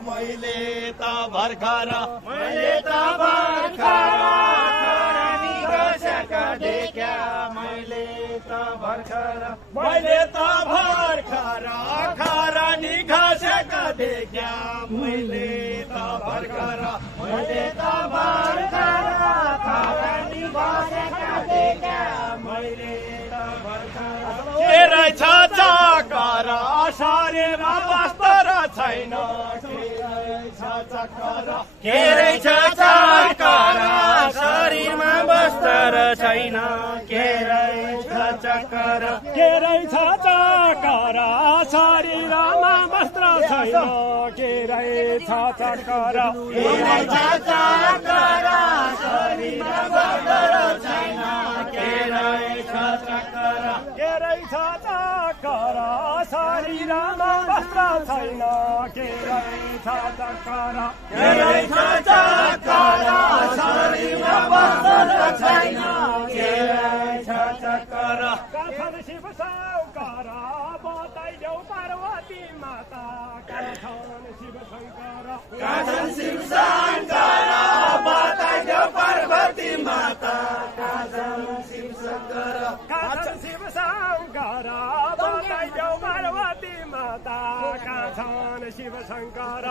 मैले त भर्खर मैले त भर्खर खरानी घसेका देख्या मैले त भर्खर खरानी घसेका देख्या मैले त भर्खर खरानी घसेका देख्या मैले त भर्खर के रहेछ चक्कर शरीरमा वस्त्र छैन के रहेछ चक्कर शरीरमा वस्त्र छैन के रहेछ चक्कर शरीरमा वस्त्र छैन के रहेछ चक्कर शरीरमा वस्त्र छैन के रहेछ चक्कर शरीरमा वस्त्र छैन के रहेछ चक्कर शरीरमा वस्त्र छैन के रहेछ चक्कर कथन शिव शङ्कर बताइदेऊ पार्वती माता कथन शिव शङ्कर शिव शङ्कर बताइदेऊ पार्वती माता शिव शङ्कर शिव शङ्कर बताइदेऊ पार्वती माता कथन शिव शङ्कर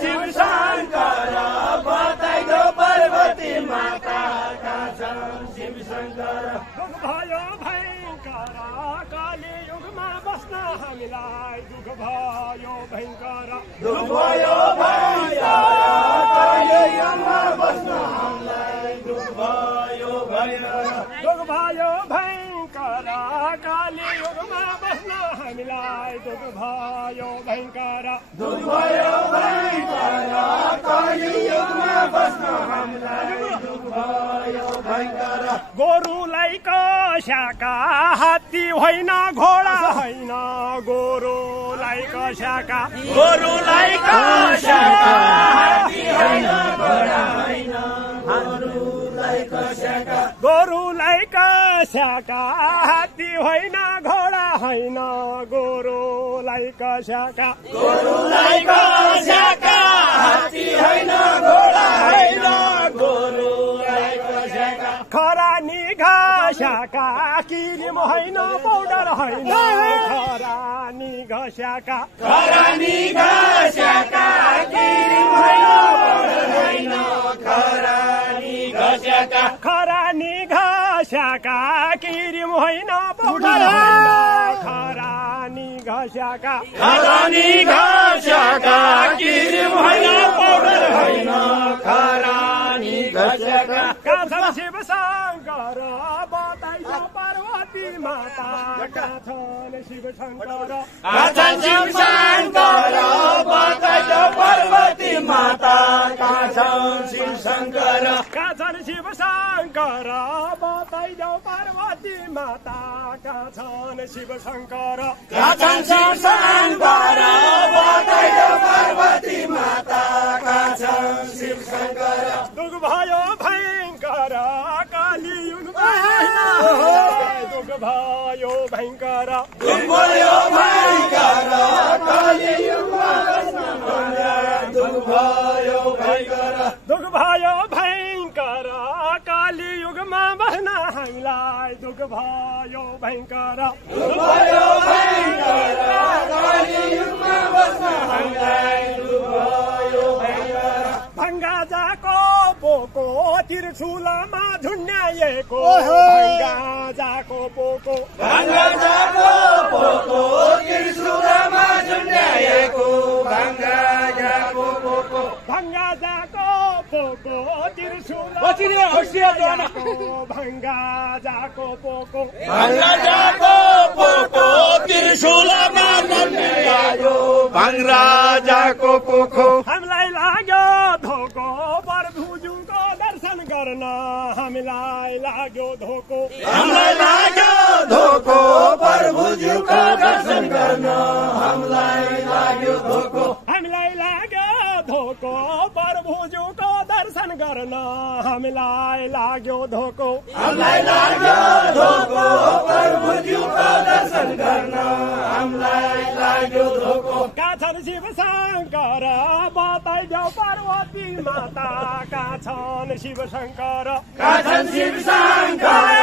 शिव शङ्कर बताइदेऊ पार्वती माता शिव शङ्कर दुःख भयो भयङ्कर कलियुगमा बस्न हामीलाई दुःख भयो भयङ्कर कलियुगमा बस्न हामीलाई दुःख भयो भयङ्कर कलियुगमा बस्न हामीलाई दुःख भयो भयङ्कर कलियुगमा बस्न हामीलाई दुःख भयो भयङ्कर गोरुलाई कस्याका हात्ती होइन घोडा होइन गोरुलाई कस्याका हात्ती होइन घोडा होइन गोरुलाई कस्याका हात्ती होइन घोडा होइन गोरुलाई कस्याका हात्ती होइन घोडा होइन गोरुलाई कस्याका खरानी घस्याका किरिम होइन पाउडर होइन खरानी घस्याका किरिम होइन पाउडर होइन खरानी घस्याका किरिम होइन पाउडर होइन खरानी घस्याका किरिम होइन पाउडर होइन खरानी घस्याका काछन शिव शङ्कर बताइदेऊ पार्वती माता काछन शिव शङ्कर शिव शङ्कर बताइदेऊ पार्वती माता शिव शङ्कर काछन शिव शङ्कर बताइदेऊ पार्वती माता काछन शिव शङ्कर शिव शङ्कर बताइदेऊ पार्वती माता शिव शङ्कर दुःख भयो भयङ्कर कलियुगमा दुःख भयो भयङ्कर दुःख भयो भयङ्कर कलियुगमा बस्न हामीलाई दुःख भयो भयङ्कर भङ्गा जाको पोको त्रिशुलमा झुन्ड्याएको भङ्गा जाको पोको त्रिशुलमा झुन्ड्याएको भङ्गा जाको पोको त्रिशुल भङ्गा जाको पोको त्रिशुलमा झुन्ड्यायो भङ्राजाको पोखो हामीलाई लाग्यो धोको प्रभुजुको दर्शन गर्न हामीलाई लाग्यो धोको प्रभुजुको दर्शन गर्न हामीलाई लाग्यो धोको हामीलाई लाग्यो धोको प्रभुजुको दर्शन दर्शन गर्न हामीलाई लाग्यो धोको हामीलाई लाग्यो धोको प्रभुज्यूको दर्शन गर्न हामीलाई लाग्यो धोको कहाँ छन् शिव शङ्कर बताइदेऊ पार्वती माता कहाँ छन् शिव शङ्कर कहाँ छन् शिव शङ्कर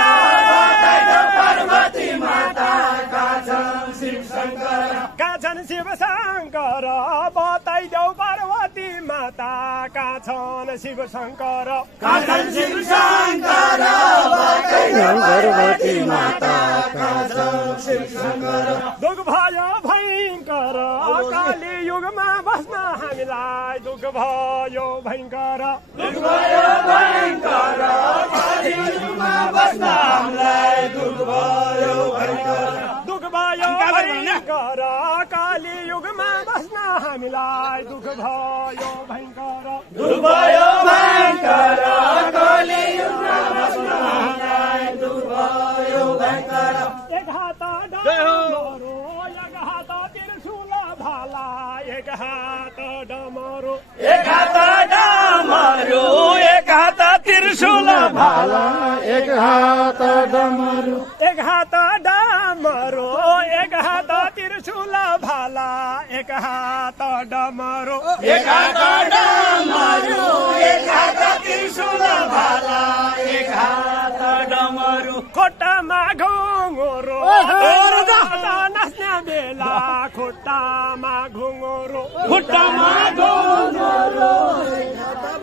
बताइदेऊ पार्वती माता कहाँ छन् शिव शङ्कर कहाँ छन् शिव शङ्कर बताइदेऊ पार्वती माता कहाँ छन् शिव शङ्कर कहाँ छन् शिव शङ्कर बताइदेऊ पार्वती माता कहाँ छन् शिव शङ्कर दुःख भयो भयङ्कर काली युगमा बस्न हामीलाई दुःख भयो भयङ्कर दुःख भयो भयङ्कर काली युगमा बस्न हामीलाई दुःख भयो भयङ्कर दुःख भयो भयङ्कर काली युगमा बस्न हामीलाई दुःख भयो भयङ्कर दुःख भयो भयङ्कर काली युगमा बस्न हामीलाई दुःख भयो भयङ्कर एक हात डमरू एक हात त्रिशूल भाला एक हात डमरू एक हात डमरू एक हात त्रिशूल भाला एक हात डमरू एक हात डमरू एक हात त्रिशूल भाला एक हात डमरू एक हात डमरू एक हात त्रिशूल भाला एक हात डमरू खुट्टामा घुङ्गुरो नाच्ने बेला खुट्टामा घुङ्गुरो खुट्टामा घुङ्गुरो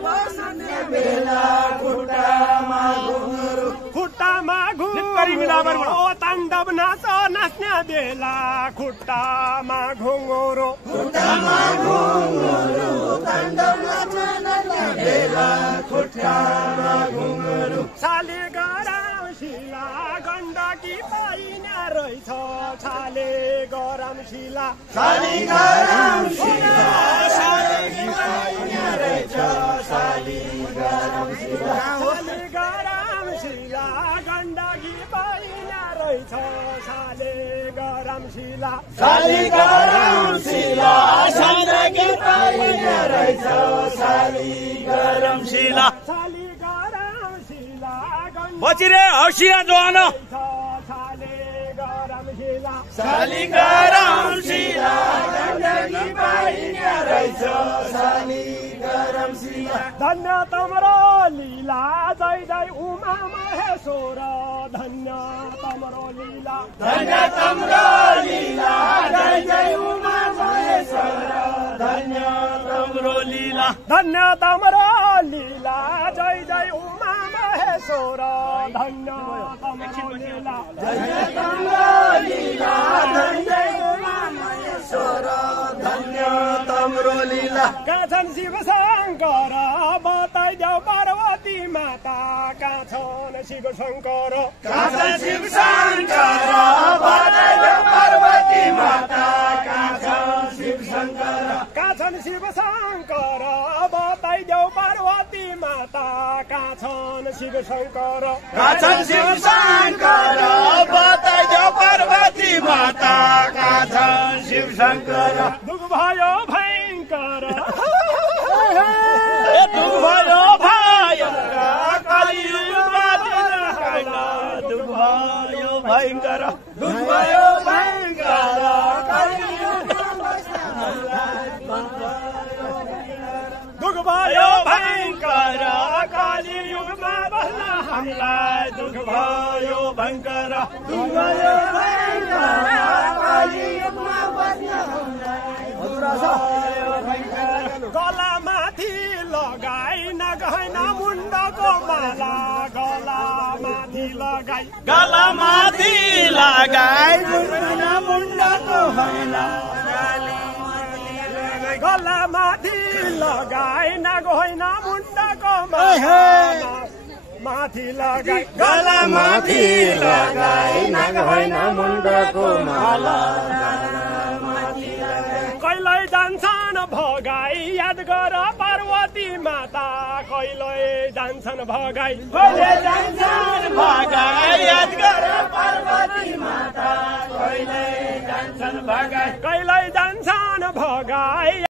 बस्ने बेला खुट्टामा घुङ्गुरो खुट्टामा घुङ्गुरो ताण्डव नाच नाच्ने बेला खुट्टामा घुङ्गुरो खुट्टामा घुङ्गुरो ताण्डव नाच नाच्ने बेला खुट्टामा घुङ्गुरो छाले गरम शिला गण्डकी पाइने रहेछ छाले गरम शिला साली गरम शिला साली पाइने रहेछ साली गरम शिला छाले गरम शिला गण्डकी पाइने रहेछ छाले गरम शिला साली गरम शिला साली पाइने रहेछ साली गरम शिला छाले गरम शिला बचिरे हौसिया जोन छाले गरम शिला साली गरम शिला गण्डकी पाइने रहेछ साली गरम शिला धन्य तमरो लीला जय जय उमा महेश्वर धन्य तमरो लीला धन्य तम्रो लीला जय जय उमा महेश्वर धन्य तम्रो लीला धन्य तमरो लीला जय जय उमा महेश्वर धन्य तमरो लीला धन्य तम्रो लीला जय जय उमा महेश्वर धन्य तम्रो लीला कहाँ छन् शिव शङ्कर बताइदेऊ पार्वती माता कहाँ छन् शिव शङ्कर कहाँ छन् शिव शङ्कर बताइदेऊ पार्वती माता कहाँ छन् शिव शङ्कर कहाँ छन् शिव शङ्कर बताइदेऊ पार्वती माता कहाँ छन् शिव शङ्कर कहाँ छन् शिव शङ्कर बताइदेऊ पार्वती माता कहाँ छन् शिव शङ्कर दुःख भयो भयङ्कर दुःख भयो भयङ्कर कलियुगमा दिन होइन दुःख भयो भयङ्कर दुःख भयो भयङ्कर दुःख भयो भयङ्कर कलियुगमा बस्न हामीलाई दुःख भयो भयङ्कर दुःख भयो भयङ्कर कलियुगमा बस्न गलामाथि लगाई नगहैन मुण्डको माला गलामाथि लगाई गलामाथि लगाई मुण्डको हैला गलामाथि लगाई नगहैन मुण्डको माला माथि लगाई गलामाथि लगाई नगहैन मुण्डको माला कहिल्यै जान्छन् भगाई याद गर पार्वती माता कहिल्यै जान्छन् भगाई कहिले जान्छन् भगाई याद गर पार्वती माता कहिले जान्छन् भगाई कहिल्यै जान्छन् भगाई